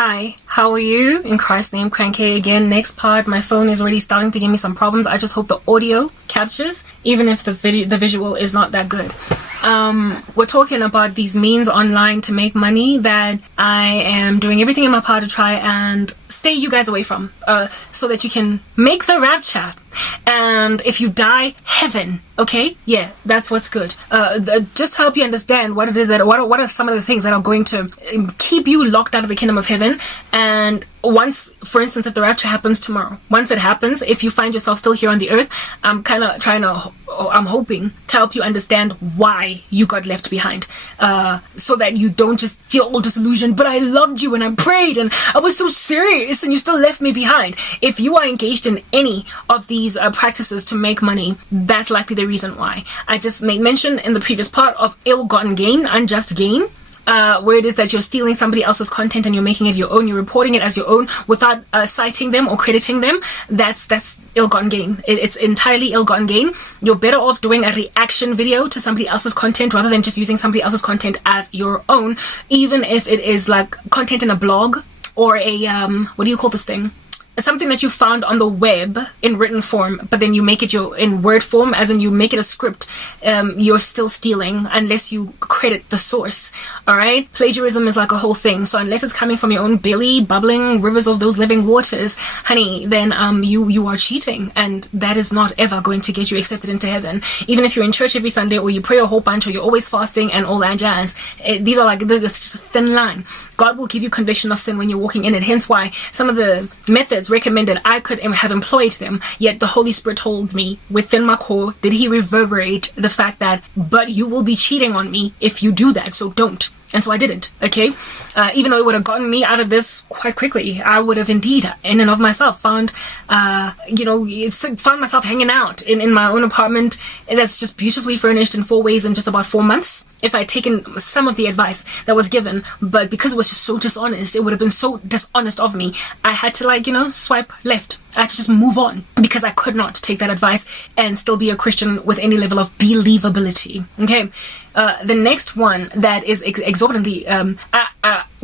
Hi, how are you? In Christ's name, Cranky again. Next part, my phone is already starting to give me some problems. I just hope the audio captures, even if the visual is not that good. We're talking about these means online to make money that I am doing everything in my power to try and stay you guys away from, so that you can make the rapture. And if you die, heaven. Okay, yeah, that's what's good. Just to help you understand what it is that what are some of the things that are going to keep you locked out of the kingdom of heaven. And once, for instance, if the rapture happens tomorrow, once it happens, if you find yourself still here on the earth, I'm hoping to help you understand why you got left behind, so that you don't just feel all disillusioned. But I loved you and I prayed and I was so serious and you still left me behind. If you are engaged in any of these practices to make money, that's likely the reason why. I just made mention in the previous part of ill-gotten gain, unjust gain, where it is that you're stealing somebody else's content and you're making it your own, you're reporting it as your own without citing them or crediting them. That's ill-gotten gain. It's entirely ill-gotten gain. You're better off doing a reaction video to somebody else's content rather than just using somebody else's content as your own, even if it is like content in a blog or a what do you call this thing? Something that you found on the web in written form, but then you make it in word form, as in you make it a script. You're still stealing unless you credit the source. All right, plagiarism is like a whole thing. So unless it's coming from your own belly, bubbling rivers of those living waters, honey, then you are cheating, and that is not ever going to get you accepted into heaven. Even if you're in church every Sunday, or you pray a whole bunch, or you're always fasting and all that jazz, these are like, it's just a thin line. God will give you conviction of sin when you're walking in it. Hence why some of the methods recommended, I could have employed them, yet the Holy Spirit told me within my core, did he reverberate the fact that, but you will be cheating on me if you do that, so don't. And so I didn't, okay? Even though it would have gotten me out of this quite quickly, I would have indeed, in and of myself, found myself hanging out in my own apartment that's just beautifully furnished in 4 ways in just about 4 months, if I'd taken some of the advice that was given. But because it was just so dishonest, it would have been so dishonest of me, I had to swipe left. I had to just move on, because I could not take that advice and still be a Christian with any level of believability, okay? The next one that is exorbitantly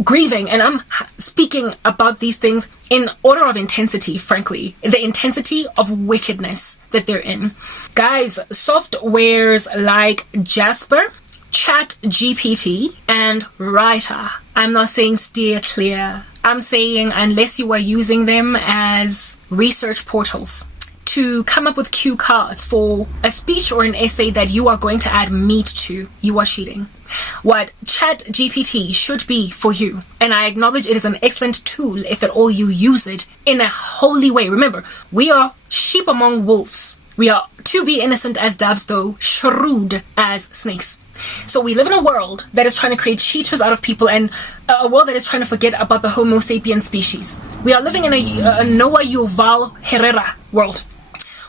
grieving, and I'm speaking about these things in order of intensity, frankly, the intensity of wickedness that they're in. Guys, softwares like Jasper, Chat GPT, and Writer. I'm not saying steer clear. I'm saying unless you are using them as research portals to come up with cue cards for a speech or an essay that you are going to add meat to, you are cheating. What Chat GPT should be for you, and I acknowledge it is an excellent tool if at all you use it in a holy way. Remember, we are sheep among wolves. We are to be innocent as doves, though shrewd as snakes. So we live in a world that is trying to create cheaters out of people, and a world that is trying to forget about the Homo sapiens species. We are living in a Noah Yuval Herrera world,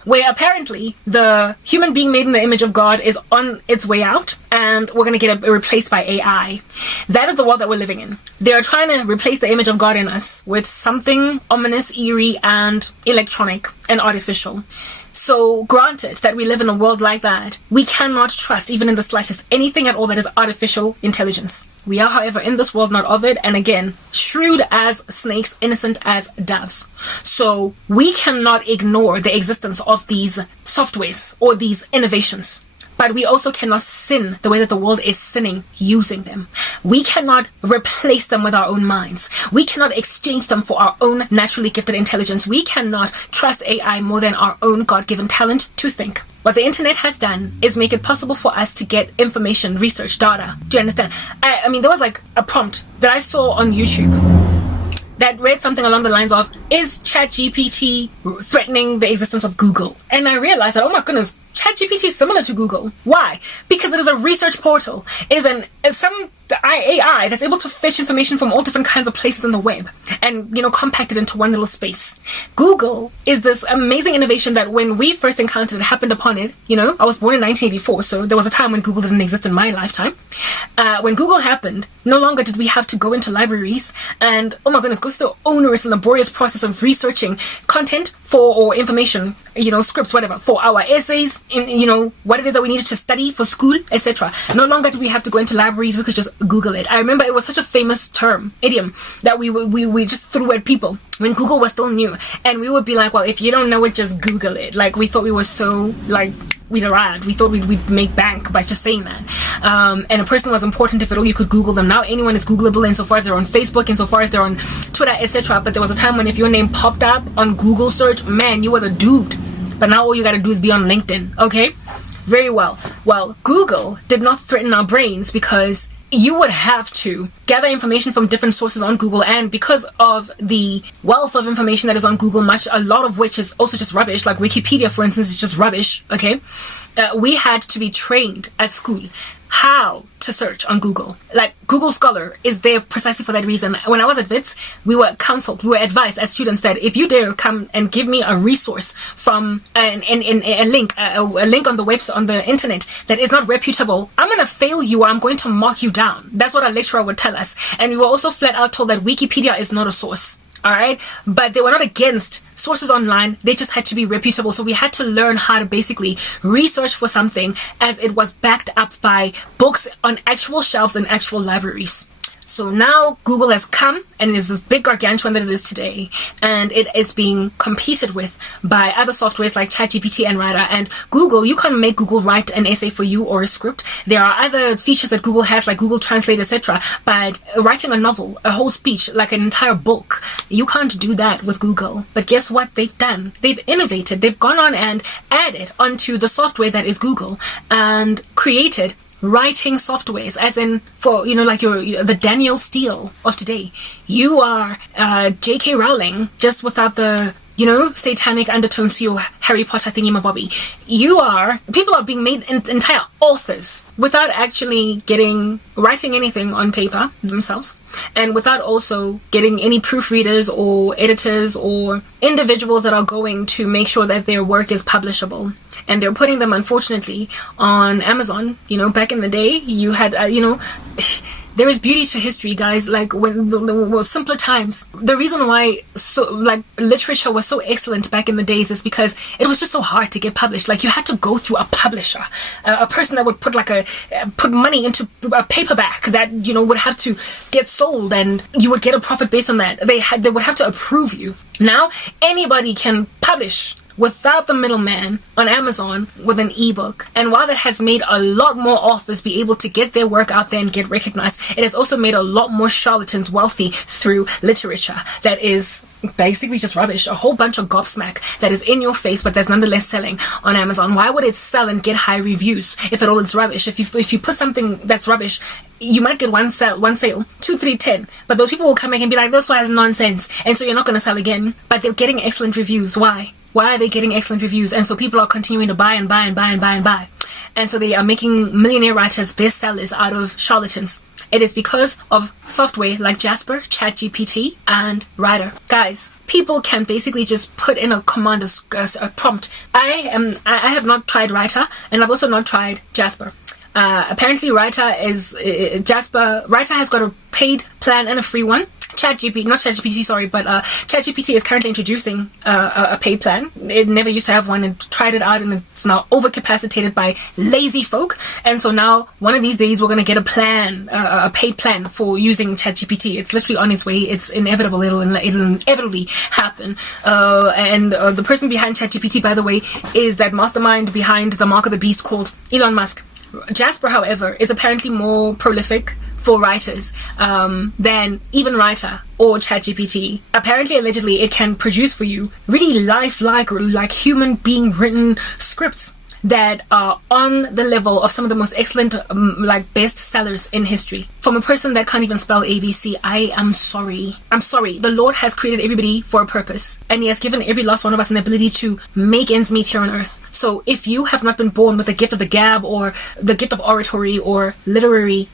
where apparently the human being made in the image of God is on its way out, and we're going to get replaced by AI. That is the world that we're living in. They are trying to replace the image of God in us with something ominous, eerie, and electronic and artificial. So granted that we live in a world like that, we cannot trust, even in the slightest, anything at all that is artificial intelligence. We are, however, in this world not of it, and again, shrewd as snakes, innocent as doves. So we cannot ignore the existence of these softwares or these innovations. But we also cannot sin the way that the world is sinning using them. We cannot replace them with our own minds. We cannot exchange them for our own naturally gifted intelligence. We cannot trust AI more than our own God-given talent to think. What the internet has done is make it possible for us to get information, research, data. Do you understand? I mean, there was like a prompt that I saw on YouTube that read something along the lines of, is ChatGPT threatening the existence of Google? And I realized that, oh my goodness, ChatGPT is similar to Google. Why? Because it is a research portal. It is some AI that's able to fetch information from all different kinds of places in the web and, compact it into one little space. Google is this amazing innovation that when we first encountered it, happened upon it, I was born in 1984, so there was a time when Google didn't exist in my lifetime. When Google happened, no longer did we have to go into libraries and, oh my goodness, go through the onerous and laborious process of researching content or information, scripts, whatever, for our essays, what it is that we needed to study for school, etc. No longer do we have to go into libraries. We could just Google it. I remember it was such a famous idiom that we just threw at people when Google was still new, and we would be like, well, if you don't know it, just Google it. Like, we thought we were so, like, we'd arrived. We thought we'd make bank by just saying that. And a person was important if at all you could Google them. Now anyone is Googleable insofar as they're on Facebook, insofar as they're on Twitter, etc. But there was a time when if your name popped up on Google search, man, you were the dude. But now all you gotta do is be on LinkedIn, okay? Very well. Well, Google did not threaten our brains because you would have to gather information from different sources on Google, and because of the wealth of information that is on Google, a lot of which is also just rubbish, like Wikipedia, for instance, is just rubbish, okay? We had to be trained at school how to search on Google. Like, Google Scholar is there precisely for that reason. When I was at WITS, we were advised as students that if you dare come and give me a resource from a link on the website, on the internet, that is not reputable, I'm going to fail you, or I'm going to mark you down. That's what our lecturer would tell us. And we were also flat out told that Wikipedia is not a source. Alright, but they were not against sources online, they just had to be reputable. So we had to learn how to basically research for something as it was backed up by books on actual shelves in actual libraries. So now Google has come and it is this big gargantuan that it is today, and it is being competed with by other softwares like ChatGPT and Writer. And Google, you can't make Google write an essay for you or a script. There are other features that Google has, like Google Translate, etc. But writing a novel, a whole speech, like an entire book, you can't do that with Google. But guess what they've done? They've innovated. They've gone on and added onto the software that is Google and created writing softwares, as in for, like the Daniel Steele of today. You are J.K. Rowling, just without the satanic undertones to your Harry Potter thingy-mabobby. People are being made entire authors without actually writing anything on paper themselves, and without also getting any proofreaders or editors or individuals that are going to make sure that their work is publishable. And they're putting them, unfortunately, on Amazon. Back in the day, you had, there is beauty to history, guys. Like, when the simpler times. The reason why literature was so excellent back in the days is because it was just so hard to get published. Like, you had to go through a publisher, a person that would put money into a paperback that would have to get sold, and you would get a profit based on that. They would have to approve you. Now anybody can publish without the middleman on Amazon with an ebook. And while that has made a lot more authors be able to get their work out there and get recognized, it has also made a lot more charlatans wealthy through literature that is basically just rubbish. A whole bunch of gobsmack that is in your face, but that's nonetheless selling on Amazon. Why would it sell and get high reviews if at all it's rubbish? If you put something that's rubbish, you might get one sale, 2, 3, 10, but those people will come back and be like, this one is nonsense, and so you're not going to sell again. But they're getting excellent reviews. Why are they getting excellent reviews? And so people are continuing to buy and buy and buy and buy and buy. And so they are making millionaire writers bestsellers out of charlatans. It is because of software like Jasper, ChatGPT, and Writer. Guys, people can basically just put in a command, a prompt. I have not tried Writer, and I've also not tried Jasper. Apparently Writer has got a paid plan and a free one. ChatGPT is currently introducing a paid plan. It never used to have one, and tried it out, and it's now overcapacitated by lazy folk. And so now, one of these days, we're going to get a plan, a paid plan for using ChatGPT. It's literally on its way. It's inevitable. It'll inevitably happen. And the person behind ChatGPT, by the way, is that mastermind behind the Mark of the Beast called Elon Musk. Jasper, however, is apparently more prolific for writers than even Writer or ChatGPT. Apparently, allegedly, it can produce for you really lifelike or like human being written scripts that are on the level of some of the most excellent best sellers in history. From a person that can't even spell ABC, I am sorry. I'm sorry. The Lord has created everybody for a purpose, and He has given every last one of us an ability to make ends meet here on earth. So if you have not been born with the gift of the gab or the gift of oratory or literary,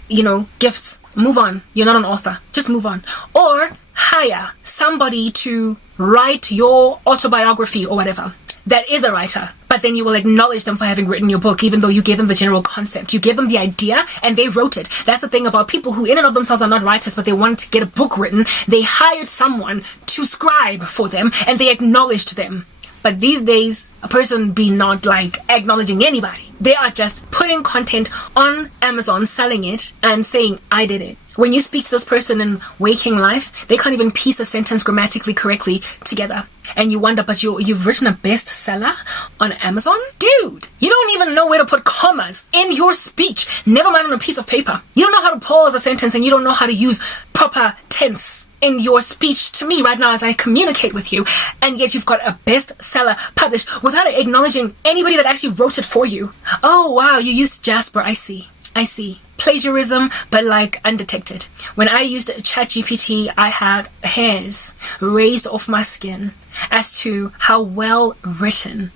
gifts, move on. You're not an author. Just move on. Or hire somebody to write your autobiography or whatever that is a writer, but then you will acknowledge them for having written your book, even though you gave them the general concept. You gave them the idea and they wrote it. That's the thing about people who in and of themselves are not writers, but they want to get a book written. They hired someone to scribe for them and they acknowledged them. But these days, a person be not like acknowledging anybody. They are just putting content on Amazon, selling it, and saying, I did it. When you speak to this person in waking life, they can't even piece a sentence grammatically correctly together. And you wonder, but you've written a bestseller on Amazon? Dude, you don't even know where to put commas in your speech, never mind on a piece of paper. You don't know how to pause a sentence, and you don't know how to use proper tense in your speech to me right now as I communicate with you, and yet you've got a bestseller published without acknowledging anybody that actually wrote it for you. Oh wow, you used Jasper. I see. Plagiarism, but like undetected. When I used ChatGPT, I had hairs raised off my skin as to how well written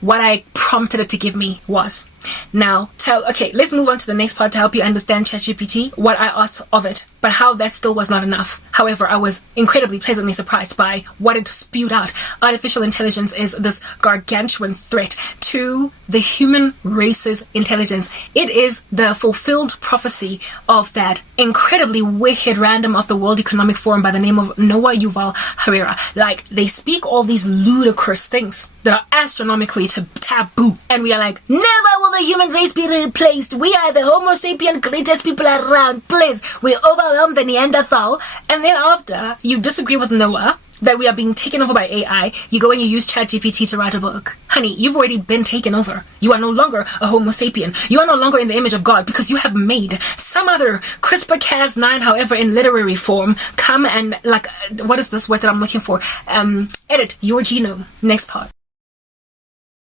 what I prompted it to give me was. Now, let's move on to the next part to help you understand ChatGPT, what I asked of it, but how that still was not enough. However, I was incredibly pleasantly surprised by what it spewed out. Artificial intelligence is this gargantuan threat to the human race's intelligence. It is the fulfilled prophecy of that incredibly wicked random of the World Economic Forum by the name of Noah Yuval Harari. Like, they speak all these ludicrous things that are astronomically taboo, and we are like, never will the human race be replaced. We are the Homo sapien greatest people around. Please, we overwhelm the Neanderthal. And then after you disagree with Noah that we are being taken over by AI, you go and you use ChatGPT to write a book. Honey, you've already been taken over. You are no longer a Homo sapien. You are no longer in the image of God, because you have made some other CRISPR-Cas9, however, in literary form, come and, like, what is this word that I'm looking for? Edit your genome. Next part.